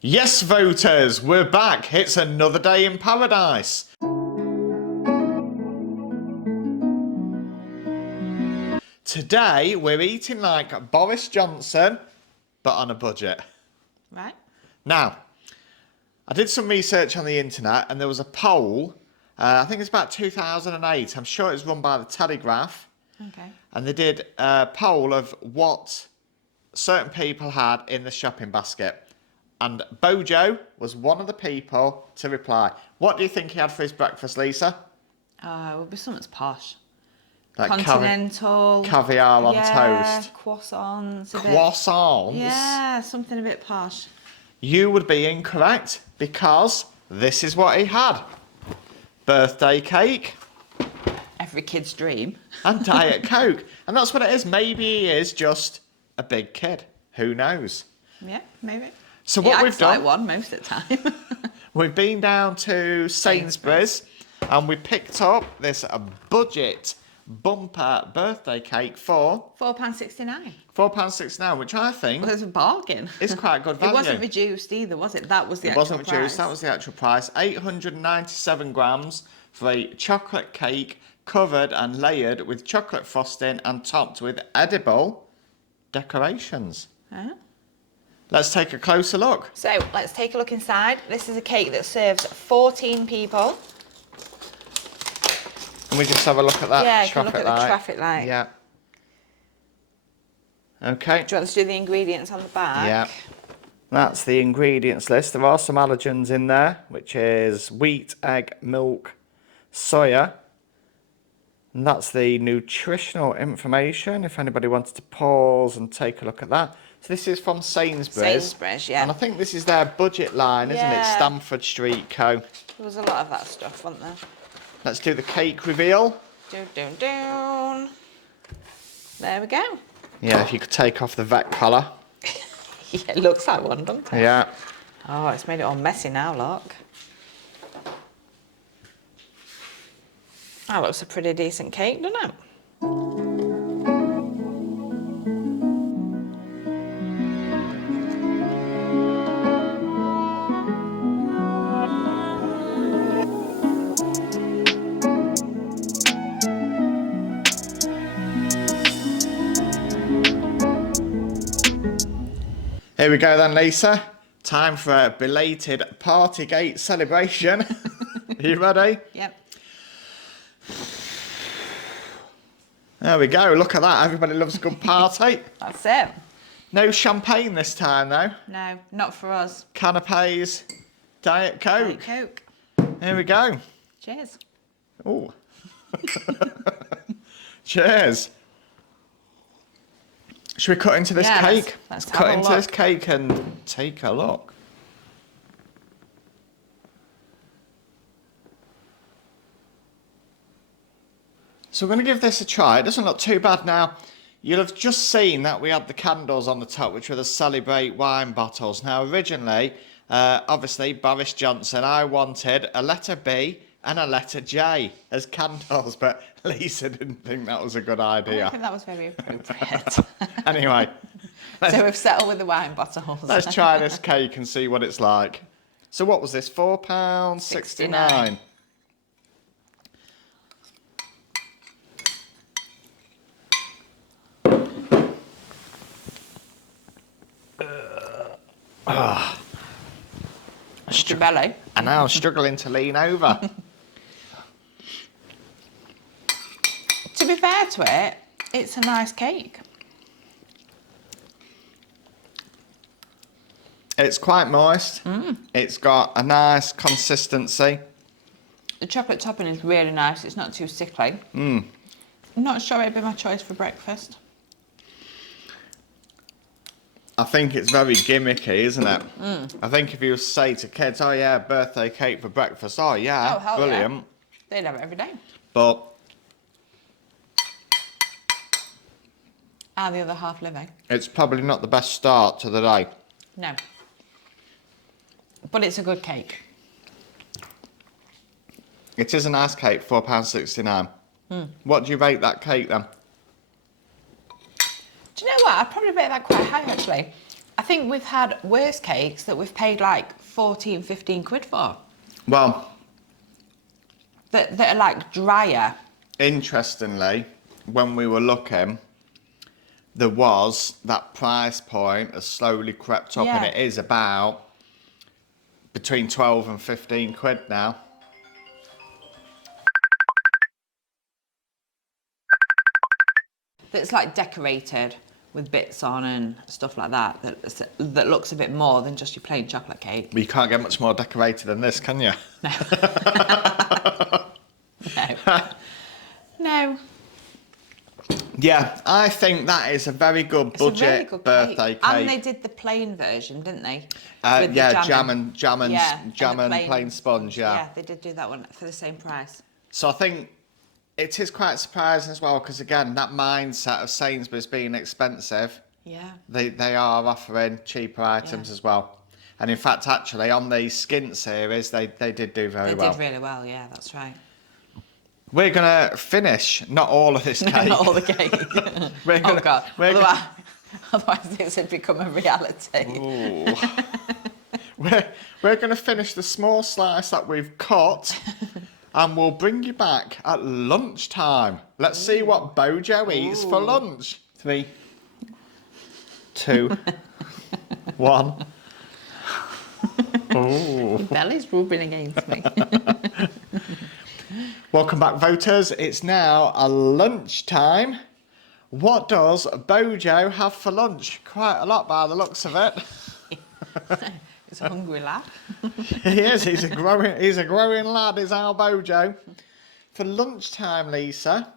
Yes, voters, we're back. It's another day in paradise. Today, we're eating like Boris Johnson, but on a budget. Right. Now, I did some research on the internet and there was a poll, I think it's about 2008, I'm sure it was run by the Telegraph. Okay. And they did a poll of what certain people had in the shopping basket. And Bojo was one of the people to reply. What do you think he had for his breakfast, Lisa? It would be something that's posh. Like Continental. caviar on yeah, toast. Croissants. Croissants? Yeah, something a bit posh. You would be incorrect because this is what he had. Birthday cake. Every kid's dream. And Diet Coke. And that's what it is. Maybe he is just a big kid. Who knows? Yeah, maybe. So what we've done... like one most of the time. We've been down to Sainsbury's and we picked up this budget bumper birthday cake for £4.69. £4.69, which I think Well, it's a bargain. is quite good value. It wasn't reduced either, was it? That was the actual price. It wasn't reduced, that was the actual price. 897 grams for a chocolate cake covered and layered with chocolate frosting and topped with edible decorations. Huh? Let's take a closer look. So, let's take a look inside. This is a cake that serves 14 people. Can we just have a look at that Yeah, traffic look at light? the traffic light. Yeah. Okay. Do you want us to do the ingredients on the back? Yeah. That's the ingredients list. There are some allergens in there, which is wheat, egg, milk, soya. And that's the nutritional information, if anybody wanted to pause and take a look at that. So this is from Sainsbury's. Sainsbury's, yeah. And I think this is their budget line, isn't it? Yeah. Stamford Street Co. There was a lot of that stuff, wasn't there? Let's do the cake reveal. Down. There we go. Yeah, if you could take off the vet collar. Yeah, it looks like one, doesn't it? Yeah. Oh, it's made it all messy now, look. That looks a pretty decent cake, doesn't it? Here we go then, Lisa. Time for a belated Partygate celebration. Are you ready? Yep. There we go. Look at that. Everybody loves a good party. That's it. No champagne this time, though. No, not for us. Canapes, Diet Coke. Diet Coke. Here we go. Cheers. Oh. Cheers. Should we cut into this cake? Let's cut into this cake and take a look. So we're going to give this a try. It doesn't look too bad now. You'll have just seen that we had the candles on the top, which were the Celebrate wine bottles. Now, originally, obviously, Boris Johnson, I wanted a letter B and a letter J as candles, but Lisa didn't think that was a good idea. I think that was very appropriate. Anyway. So we've settled with the wine bottles. Let's try this cake and see what it's like. So what was this? £4.69. Your belly. And now I'm struggling to lean over. To be fair to it, it's a nice cake. It's quite moist. It's got a nice consistency. The chocolate topping is really nice. It's not too sickly. I'm not sure it'd be my choice for breakfast. I think it's very gimmicky, isn't it? I think if you say to kids, oh yeah, birthday cake for breakfast, oh yeah, Oh, hell brilliant. yeah. They'd have it every day. But And the other half living. it's probably not the best start to the day. No. But it's a good cake. It is a nice cake, £4.69. What do you rate that cake then? Do you know what? I'd probably rate that quite high, actually. I think we've had worse cakes that we've paid like 14, 15 quid for. Well, That are like drier. interestingly, when we were looking, there was that price point has slowly crept up, and Yeah. it is about between 12 and 15 quid now. That's like decorated with bits on and stuff like that. That looks a bit more than just your plain chocolate cake. But you can't get much more decorated than this, can you? No. No. Yeah, I think that is a very good It's a budget really good birthday cake. And they did the plain version, didn't they? With the yeah, jamming. jam and plain sponge, yeah. Yeah, they did do that one for the same price. So I think it is quite surprising as well, because again, that mindset of Sainsbury's being expensive, Yeah. they are offering cheaper items as well. And in fact, actually, on the Skint series, they did do very well. They did really well, yeah, that's right. We're going to finish, not all of this cake. Not all the cake. Gonna, oh, God. Otherwise, This would become a reality. we're going to finish the small slice that we've cut, and we'll bring you back at lunchtime. Let's see what Bojo eats for lunch. 3, 2, 1. Your belly's rubbing against me. Welcome back, voters. It's now a lunchtime. What does Bojo have for lunch? Quite a lot by the looks of it. He's a hungry lad. He is. He's a growing lad, is our Bojo. For lunchtime, Lisa,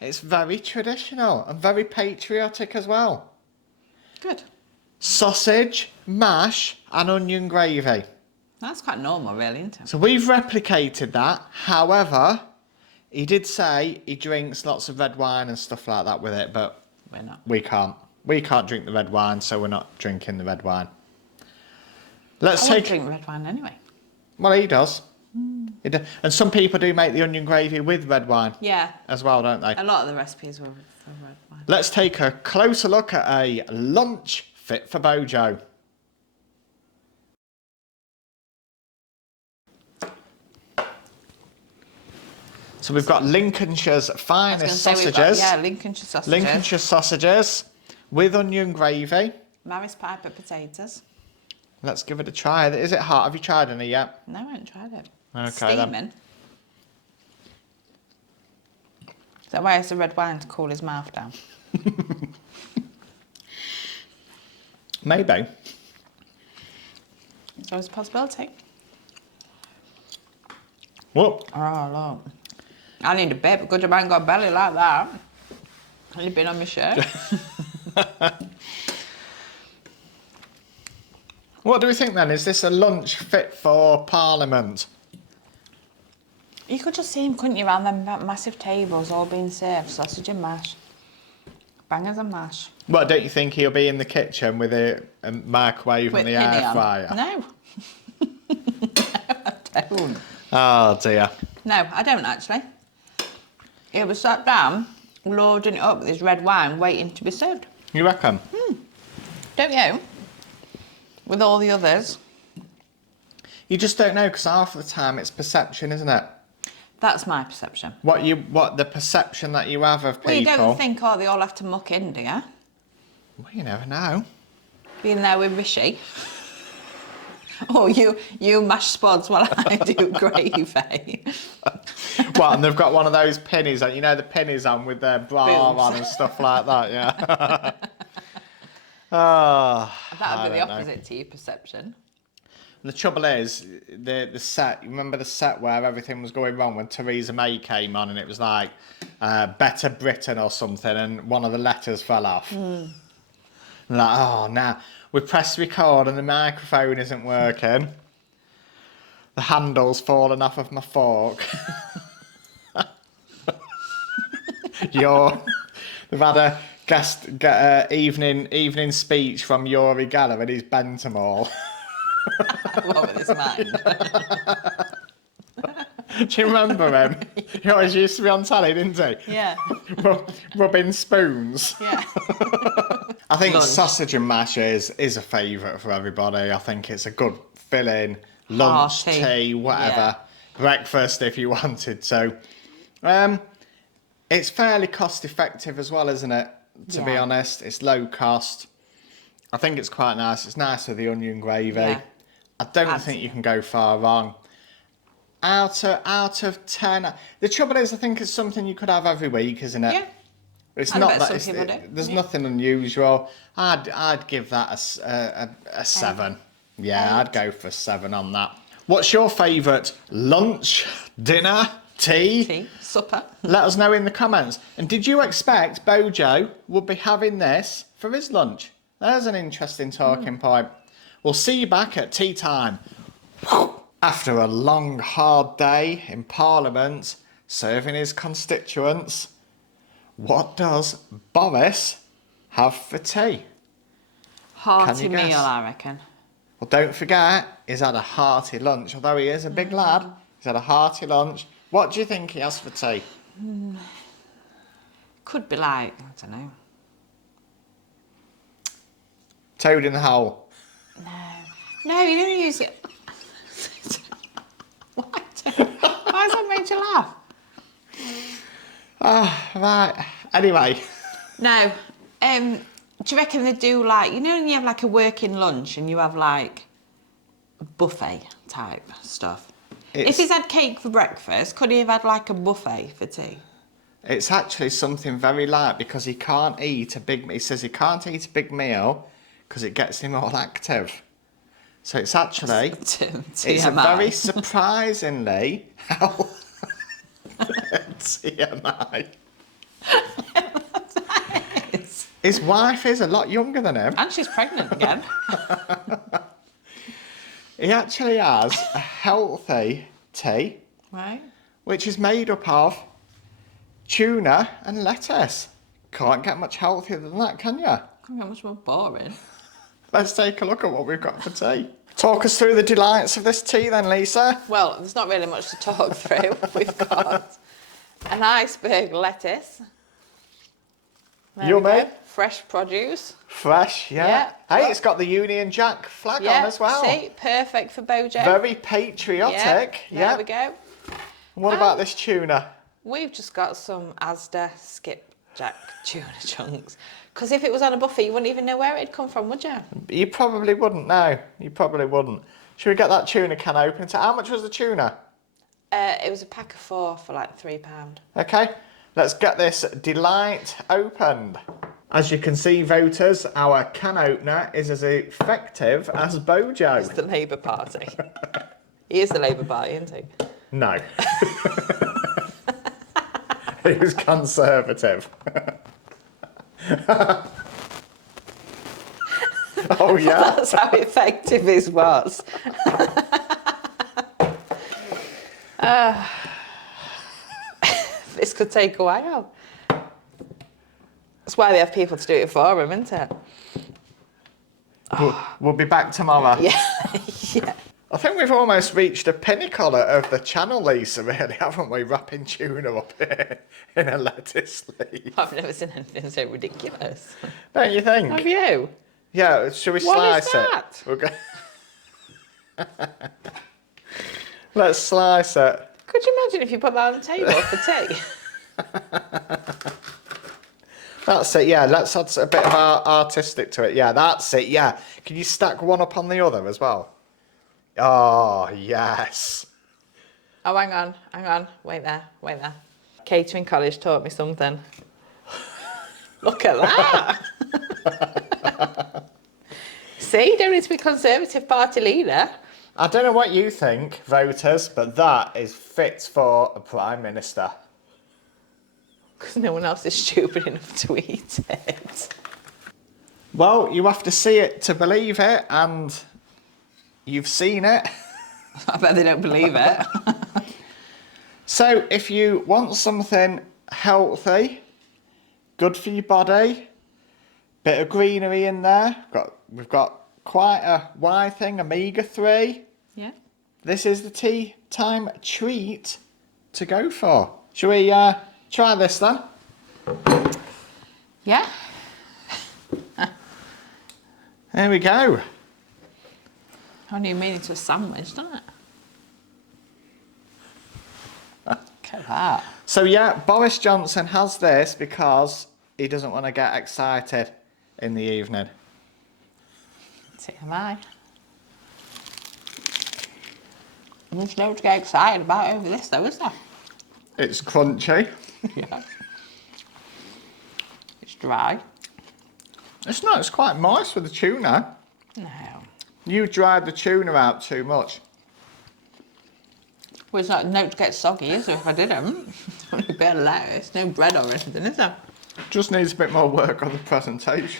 it's very traditional and very patriotic as well. Good. Sausage, mash, and onion gravy. That's quite normal, really, isn't it? So we've replicated that. However, he did say he drinks lots of red wine and stuff like that with it, but We're not. we can't. We can't drink the red wine, so we're not drinking the red wine. Let's I take. wouldn't drink red wine anyway. Well, he does. He does. And some people do make the onion gravy with red wine Yeah. as well, don't they? A lot of the recipes were for red wine. Let's take a closer look at a lunch fit for Bojo. So we've got Lincolnshire's finest sausages. Lincolnshire sausages. Lincolnshire sausages with onion gravy. Maris Piper potatoes. Let's give it a try. Is it hot? Have you tried any yet? No, I haven't tried it. Okay, then. Steaming. Is that why it's the red wine to cool his mouth down? Maybe. It's always a possibility. Whoop. Oh, Lord. I need a bit, because I ain't got a belly like that. Only been on my shirt. What do we think then? Is this a lunch fit for Parliament? You could just see him, couldn't you, around them massive tables all being served, sausage and mash. Bangers and mash. What, don't you think he'll be in the kitchen with a microwave and the air fryer? No. I don't. Oh dear. No, I don't actually. He was sat down, loading it up with his red wine, waiting to be served. You reckon? Don't you? With all the others. You just don't know, because half of the time it's perception, isn't it? That's my perception. What the perception that you have of people. Well, you don't think, oh, they all have to muck in, do you? Well, you never know. Being there with Rishi. Or you mash spuds while I do gravy. What, and they've got one of those pennies, you know, the pennies on with their bra Boobs. on and stuff like that, yeah. Oh, That would be the I don't know. opposite to your perception. The trouble is, the set, you remember the set where everything was going wrong when Theresa May came on, and it was like, Better Britain or something, and one of the letters fell off. Like, oh, now, we press record and the microphone isn't working. The handle's fallen off of my fork. They've had a evening speech from Yuri Geller, and he's bent them all. What with his mind? Do you remember him? He always used to be on telly, didn't he? Yeah. Rubbing spoons. Yeah. I think lunch. sausage and mash is a favourite for everybody. I think it's a good filling, lunch, Hearty. tea, whatever. Yeah. Breakfast if you wanted to. It's fairly cost effective as well, isn't it? To be Yeah. honest, it's low cost. I think it's quite nice. It's nice with the onion gravy. Yeah. I don't Adds think to you it. can go far wrong. Out of 10. The trouble is, I think it's something you could have every week, isn't it? Yeah. It's I not bet that some it's, people do. there's Yeah. nothing unusual. I'd give that a 7. Yeah, I'd 8. go for 7 on that. What's your favourite lunch, dinner, tea? Tea, supper. Let us know in the comments. And did you expect Bojo would be having this for his lunch? There's an interesting talking point. We'll see you back at tea time. After a long, hard day in Parliament, serving his constituents, what does Boris have for tea? Hearty you guess? meal, I reckon. Well, don't forget, he's had a hearty lunch. Although he is a big lad, he's had a hearty lunch. What do you think he has for tea? Could be like, I don't know. Toad in the hole. No, you don't use it. What? Why has that made you laugh? Right. Anyway. No. Do you reckon they do like, you know when you have like a working lunch and you have like a buffet type stuff? If he's had cake for breakfast, could he have had like a buffet for tea? It's actually something very light because he can't eat a big... He says he can't eat a big meal because it gets him all active. So it's actually... It's a very surprisingly... TMI. His wife is a lot younger than him. And she's pregnant again. He actually has a healthy tea, Right. which is made up of tuna and lettuce. Can't get much healthier than that, can you? Can't get much more boring. Let's take a look at what we've got for tea. Talk us through the delights of this tea then, Lisa. Well, there's not really much to talk through. We've got an iceberg lettuce. There we Yummy. go. Fresh produce. Fresh, yeah. Yeah. Hey, it's got the Union Jack flag on as well. See, perfect for Bojo. Very patriotic. Yeah, Yeah. there we go. What about this tuna? We've just got some Asda skipjack tuna chunks. Because if it was on a buffet, you wouldn't even know where it'd come from, would you? You probably wouldn't, no. You probably wouldn't. Should we get that tuna can open? How much was the tuna? It was a pack of 4 for like £3. Okay, let's get this delight opened. As you can see, voters, our can opener is as effective as Bojo. It's the Labour Party. He is the Labour Party, isn't he? No. He was Conservative. Oh, yeah. That's how effective his was. This could take a while. That's why they have people to do it for them, isn't it? We'll be back tomorrow. Yeah. Yeah. I think we've almost reached a pinnacle of the channel, Lisa, really, haven't we? Wrapping tuna up here in a lettuce leaf. I've never seen anything so ridiculous. Don't you think? Have you? Yeah, should we What is slice that? it? We'll go... Let's slice it. Could you imagine if you put that on the table for tea? That's it, yeah. Let's add a bit of artistic to it. Yeah, that's it, yeah. Can you stack one up on the other as well? Oh, yes. Oh, hang on. Wait there. Catering college taught me something. Look at that. See, you don't need to be Conservative Party leader. I don't know what you think, voters, but that is fit for a Prime Minister. Because no one else is stupid enough to eat it. Well, you have to see it to believe it, and you've seen it. I bet they don't believe it. So, if you want something healthy, good for your body, bit of greenery in there, we've got quite a wide thing, omega-3. Yeah. This is the tea time treat to go for. Shall we try this then? Yeah. There we go. Only you mean into a sandwich, doesn't it? Look at that. So yeah, Boris Johnson has this because he doesn't want to get excited in the evening. TMI. There's no to get excited about over this though, is there? It's crunchy. Yeah. It's dry. It's not, it's quite moist with the tuna. No. You dried the tuna out too much. Well, it's not no to get soggy, is it, if I didn't? It's only a bit of lettuce, no bread or anything, is there? Just needs a bit more work on the presentation.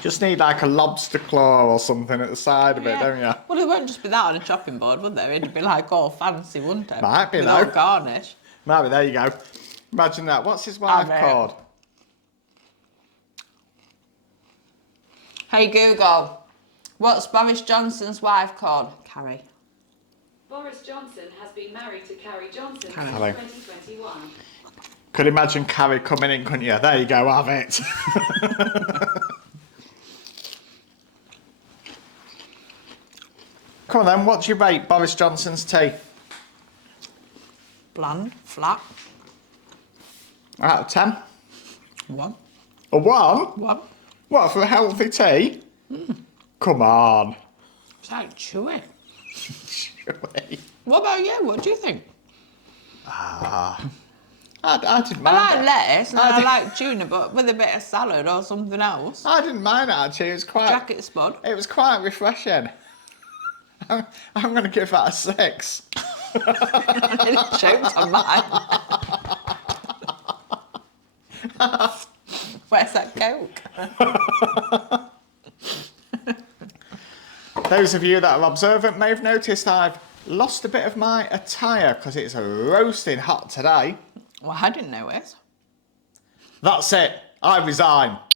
Just need like a lobster claw or something at the side of it, don't you? Well, it won't just be that on a chopping board, would there? It'd be like all fancy, wouldn't it? Might be, without though. garnish. Might be, there you go. Imagine that. What's his wife bet. called? Hey Google, what's Boris Johnson's wife called? Carrie. Boris Johnson has been married to Carrie Johnson Hello. since 2021. Could imagine Carrie coming in, couldn't you? There you go, have it. Come on then, what do you rate Boris Johnson's tea? Bland, flat, Out of 10? 1. A 1? 1. What, for a healthy tea? Come on. It's like chewy. Chewy. What about you? What do you think? I didn't mind I like it. lettuce and I like tuna, but with a bit of salad or something else. I didn't mind it actually. It was quite. Jacket spud. It was quite refreshing. I'm going to give that a 6. It choked on mine. Where's that Coke? Those of you that are observant may have noticed I've lost a bit of my attire because it's roasting hot today. Well, I didn't notice. That's it. I resign.